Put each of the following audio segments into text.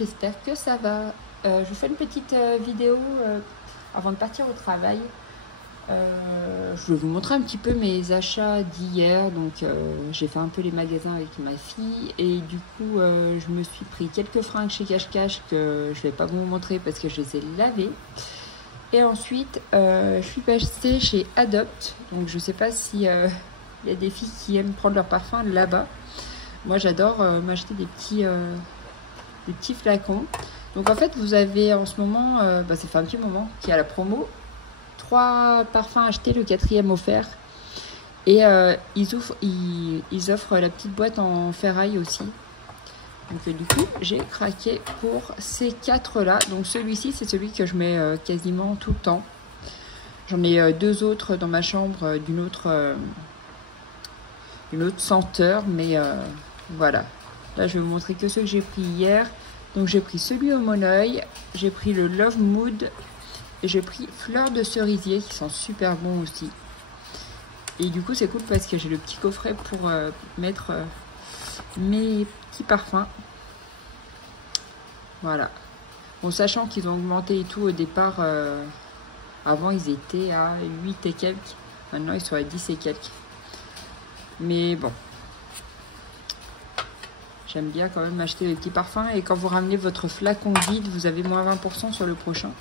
j'espère que ça va. Je vous fais une petite vidéo avant de partir au travail. Je vais vous montrer un petit peu mes achats d'hier. Donc j'ai fait un peu les magasins avec ma fille et du coup je me suis pris quelques fringues chez Cache Cache que je vais pas vous montrer parce que je les ai lavées. Et ensuite je suis passée chez Adopt. Donc je sais pas si il y a des filles qui aiment prendre leur parfum là-bas. Moi j'adore m'acheter des petits flacons. Donc en fait vous avez en ce moment, ça fait un petit moment qu'il y a la promo, 3 parfums achetés, le 4e offert. Et ils offrent la petite boîte en ferraille aussi. Donc du coup j'ai craqué pour ces 4 là. Donc celui-ci c'est celui que je mets quasiment tout le temps. J'en ai 2 autres dans ma chambre d'une autre senteur, mais voilà. Là je vais vous montrer que ceux que j'ai pris hier. Donc j'ai pris celui au Moneuil, j'ai pris le Love Mood et j'ai pris Fleur de Cerisier qui sont super bons aussi. Et du coup c'est cool parce que j'ai le petit coffret pour mettre mes petits parfums. Voilà. Bon, sachant qu'ils ont augmenté et tout au départ, avant ils étaient à 8 et quelques, maintenant ils sont à 10 et quelques. Mais bon. J'aime bien quand même acheter les petits parfums. Et quand vous ramenez votre flacon vide, vous avez moins 20% sur le prochain.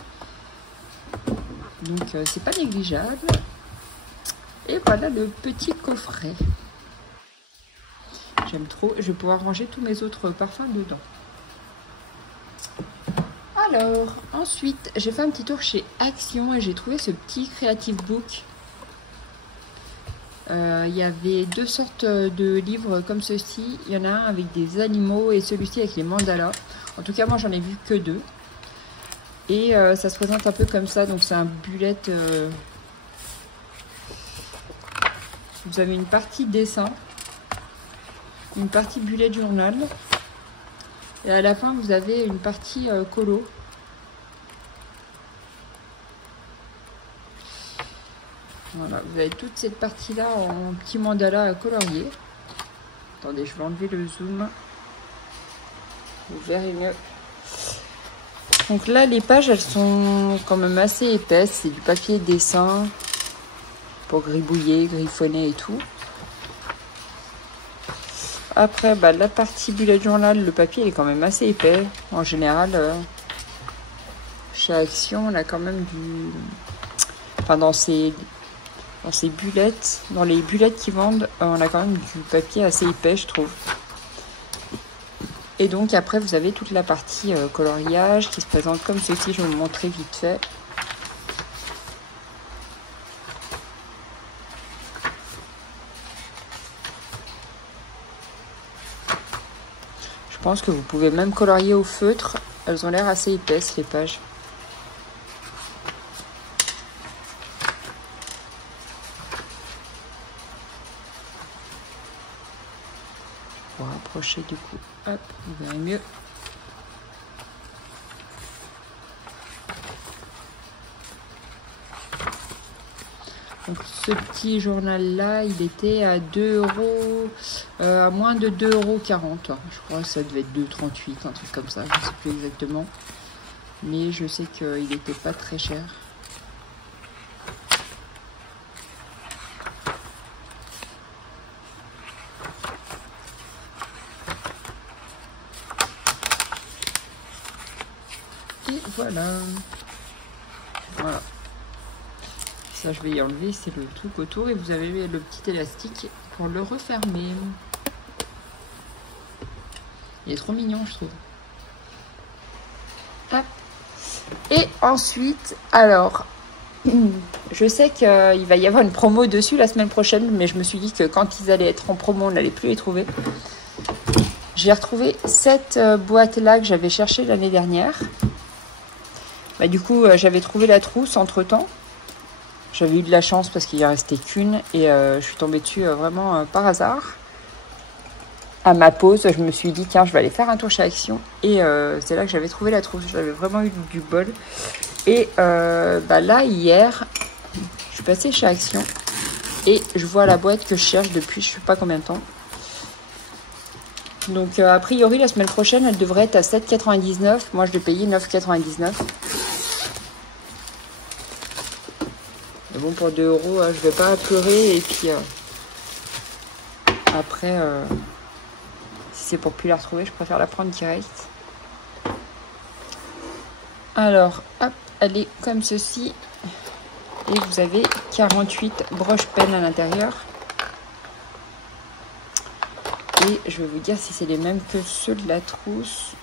Donc, c'est pas négligeable. Et voilà le petit coffret. J'aime trop. Je vais pouvoir ranger tous mes autres parfums dedans. Alors, ensuite, j'ai fait un petit tour chez Action et j'ai trouvé ce petit Creative Book. Il y avait 2 sortes de livres comme ceci. Il y en a un avec des animaux et celui-ci avec les mandalas. En tout cas, moi, j'en ai vu que 2. Et ça se présente un peu comme ça. Donc, c'est un bullet. Vous avez une partie dessin, une partie bullet journal. Et à la fin, vous avez une partie colo. Voilà, vous avez toute cette partie-là en petit mandala colorié. Attendez, je vais enlever le zoom. Vous verrez mieux. Donc là, les pages, elles sont quand même assez épaisses. C'est du papier dessin pour gribouiller, griffonner et tout. Après, la partie bullet journal, le papier est quand même assez épais. En général, chez Action, on a quand même du... Enfin, dans les bullets qu'ils vendent, on a quand même du papier assez épais, je trouve. Et donc après, vous avez toute la partie coloriage qui se présente comme ceci. Je vais vous montrer vite fait. Je pense que vous pouvez même colorier au feutre. Elles ont l'air assez épaisses, les pages. Pour rapprocher du coup, hop, vous verrez mieux. Donc ce petit journal là, il était à 2 €, à moins de 2,40 €. Je crois que ça devait être 2,38 €, un truc comme ça, je ne sais plus exactement. Mais je sais qu'il n'était pas très cher. Et voilà. Voilà. Ça, je vais y enlever, c'est le truc autour. Et vous avez le petit élastique pour le refermer. Il est trop mignon, je trouve. Hop. Et ensuite, alors, je sais qu'il va y avoir une promo dessus la semaine prochaine. Mais je me suis dit que quand ils allaient être en promo, on n'allait plus les trouver. J'ai retrouvé cette boîte-là que j'avais cherchée l'année dernière. Du coup, j'avais trouvé la trousse entre-temps. J'avais eu de la chance parce qu'il n'y en restait qu'une. Et je suis tombée dessus vraiment par hasard. À ma pause, je me suis dit, tiens, je vais aller faire un tour chez Action. Et c'est là que j'avais trouvé la trousse. J'avais vraiment eu du bol. Et là, hier, je suis passée chez Action. Et je vois la boîte que je cherche depuis je ne sais pas combien de temps. Donc a priori la semaine prochaine elle devrait être à 7,99 €. Moi je l'ai payé 9,99 €. Mais bon, pour 2 € je vais pas pleurer. Et puis après si c'est pour plus la retrouver, je préfère la prendre direct. Alors hop, elle est comme ceci. Et vous avez 48 broches pennes à l'intérieur. Et je vais vous dire si c'est les mêmes que ceux de la trousse.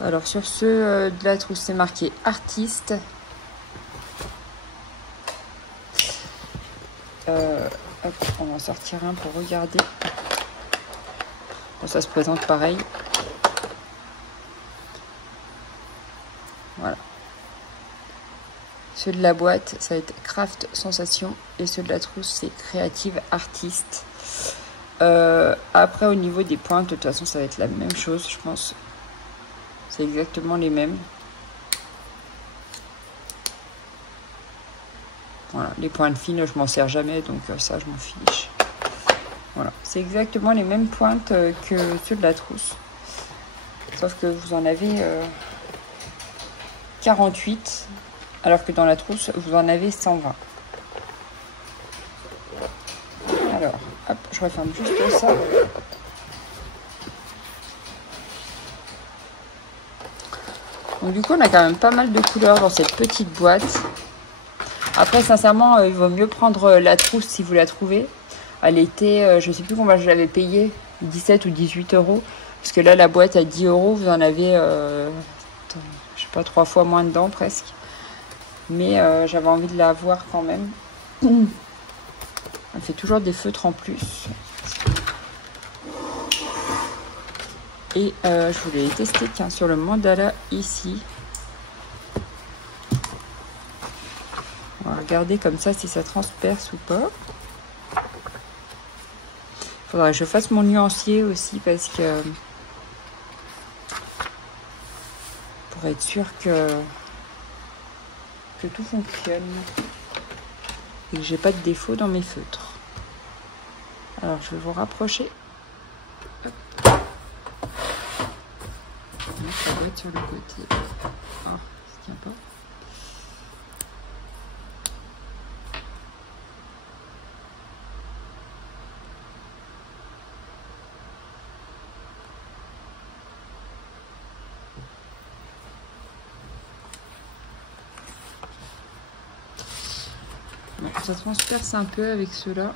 Alors sur ceux de la trousse, c'est marqué artiste. Hop, on va en sortir un pour regarder. Bon, ça se présente pareil. Voilà. Ceux de la boîte, ça va être Craft Sensation. Et ceux de la trousse, c'est Creative Artist. Après, au niveau des pointes, de toute façon, ça va être la même chose, je pense. C'est exactement les mêmes. Voilà, les pointes fines, je m'en sers jamais, donc ça, je m'en fiche. Voilà, c'est exactement les mêmes pointes que ceux de la trousse. Sauf que vous en avez 48, alors que dans la trousse, vous en avez 120. Alors, hop, je referme juste ça. Donc du coup, on a quand même pas mal de couleurs dans cette petite boîte. Après, sincèrement, il vaut mieux prendre la trousse si vous la trouvez. Elle était, je sais plus combien je l'avais payé, 17 ou 18 €. Parce que là, la boîte à 10 €, vous en avez, je sais pas, 3 fois moins dedans presque. Mais j'avais envie de la voir quand même. Elle fait toujours des feutres en plus. Et je voulais tester sur le mandala ici. On va regarder comme ça si ça transperce ou pas. Il faudrait que je fasse mon nuancier aussi parce que pour être sûr que tout fonctionne et que j'ai pas de défaut dans mes feutres. Alors je vais vous rapprocher. Hop. Ça doit être sur le côté. Ah, ça tient pas. Bon, ça transperce un peu avec ceux-là.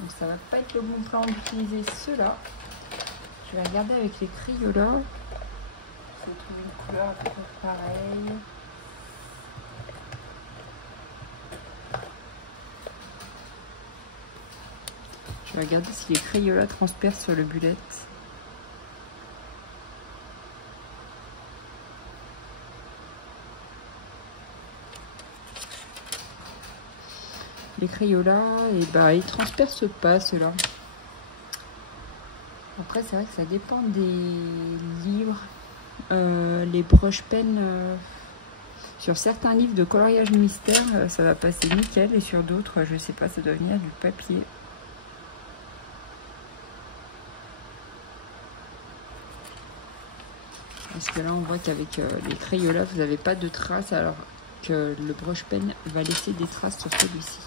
Donc ça va pas être le bon plan d'utiliser ceux-là. Je vais regarder avec les Crayola. Je vais trouver une couleur à peu près pareille. Je vais regarder si les Crayola transpercent sur le bullet. Les Crayola, et bah ils transpercent pas ceux-là. Après c'est vrai que ça dépend des livres. Les broches pennes sur certains livres de coloriage mystère ça va passer nickel, et sur d'autres je sais pas, ça doit venir du papier. Parce que là on voit qu'avec les Crayola vous n'avez pas de traces, alors que le broche pen va laisser des traces sur celui-ci.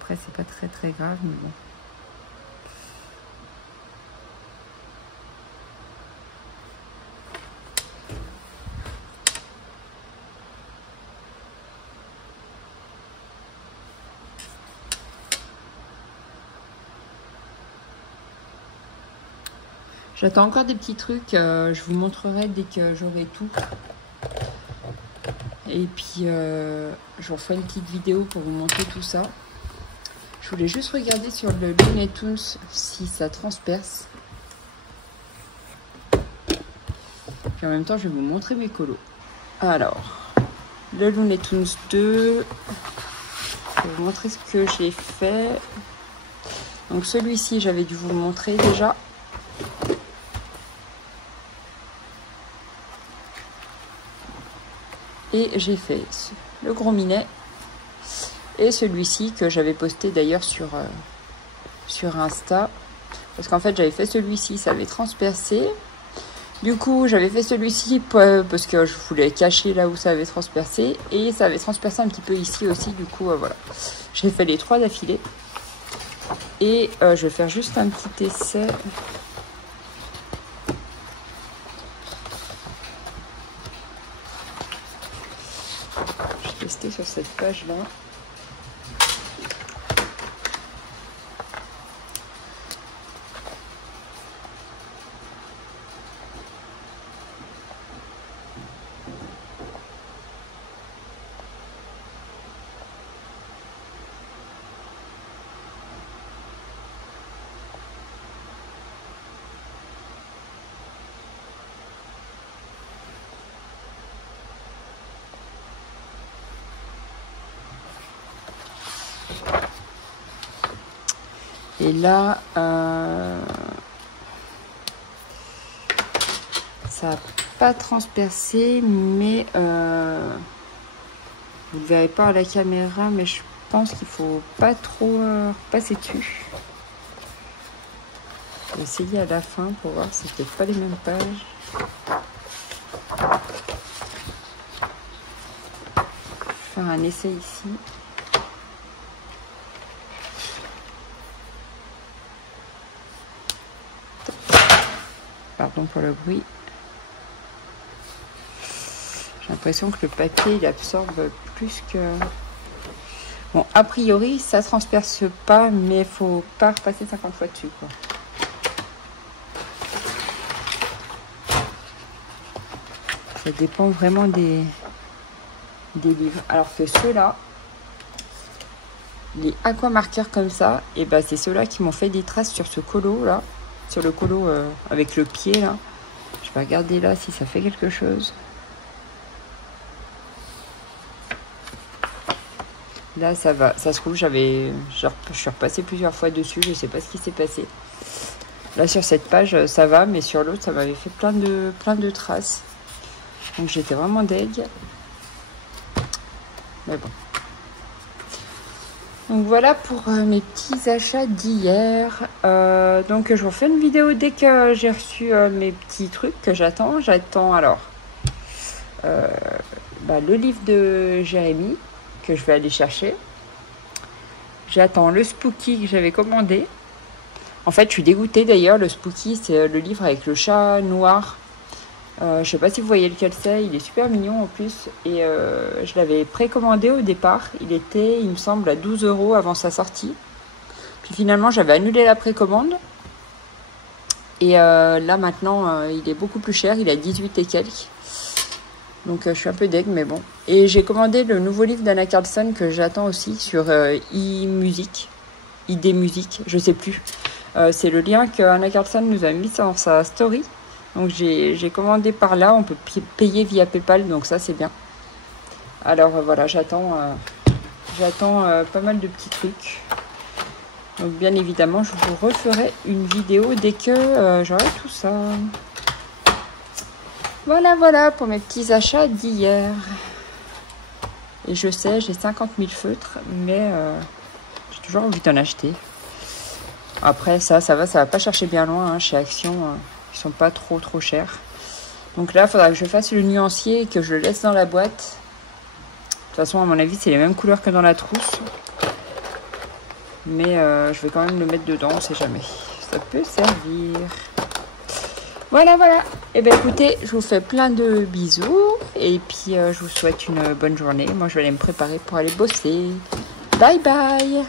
Après c'est pas très grave, mais bon. J'attends encore des petits trucs, je vous montrerai dès que j'aurai tout. Et puis je vous ferai une petite vidéo pour vous montrer tout ça. Je voulais juste regarder sur le Looney Tunes si ça transperce. Puis en même temps je vais vous montrer mes colos. Alors, le Looney Tunes 2. vais vous montrer ce que j'ai fait. Donc celui-ci, j'avais dû vous le montrer déjà. Et j'ai fait le gros minet. Et celui-ci que j'avais posté d'ailleurs sur Insta. Parce qu'en fait, j'avais fait celui-ci, ça avait transpercé. Du coup, j'avais fait celui-ci parce que je voulais cacher là où ça avait transpercé. Et ça avait transpercé un petit peu ici aussi. Du coup, voilà. J'ai fait les 3 d'affilée. Et je vais faire juste un petit essai. Je vais tester sur cette page-là. Et là, ça n'a pas transpercé, mais vous ne le verrez pas à la caméra, mais je pense qu'il faut pas trop passer dessus. Je vais essayer à la fin pour voir si c'est pas les mêmes pages. Je vais faire un essai ici. Pardon pour le bruit. J'ai l'impression que le papier il absorbe plus que... Bon, a priori, ça transperce pas, mais il faut pas repasser 50 fois dessus, quoi. Ça dépend vraiment des livres. Alors que ceux-là, les aquamarqueurs comme ça, et ben c'est ceux-là qui m'ont fait des traces sur ce colo là. Sur le colo avec le pied là. Je vais regarder là si ça fait quelque chose. Là ça va, ça se trouve je suis repassée plusieurs fois dessus, je sais pas ce qui s'est passé. Là sur cette page ça va, mais sur l'autre ça m'avait fait plein de traces. Donc j'étais vraiment deg. Mais bon. Donc voilà pour mes petits achats d'hier. Donc je vous refais une vidéo dès que j'ai reçu mes petits trucs que j'attends. J'attends alors le livre de Jérémy que je vais aller chercher. J'attends le Spooky que j'avais commandé. En fait, je suis dégoûtée d'ailleurs. Le Spooky, c'est le livre avec le chat noir. Je sais pas si vous voyez lequel c'est. Il est super mignon en plus. Et je l'avais précommandé au départ. Il était, il me semble, à 12 € avant sa sortie. Puis finalement, j'avais annulé la précommande. Et là, maintenant, il est beaucoup plus cher. Il est à 18 et quelques. Donc, je suis un peu deg, mais bon. Et j'ai commandé le nouveau livre d'Anna Carlson que j'attends aussi sur iMusic. ID Music, je sais plus. C'est le lien que Anna Carlson nous a mis dans sa story. Donc j'ai commandé par là, on peut payer via PayPal, donc ça c'est bien. Alors voilà, j'attends pas mal de petits trucs. Donc bien évidemment, je vous referai une vidéo dès que j'aurai tout ça. Voilà pour mes petits achats d'hier. Et je sais, j'ai 50 000 feutres, mais j'ai toujours envie d'en acheter. Après ça va pas chercher bien loin hein, chez Action. Ils sont pas trop chers. Donc là, il faudra que je fasse le nuancier et que je le laisse dans la boîte. De toute façon, à mon avis, c'est les mêmes couleurs que dans la trousse. Mais je vais quand même le mettre dedans, on sait jamais. Ça peut servir. Voilà. Et bien écoutez, je vous fais plein de bisous. Et puis, je vous souhaite une bonne journée. Moi, je vais aller me préparer pour aller bosser. Bye bye.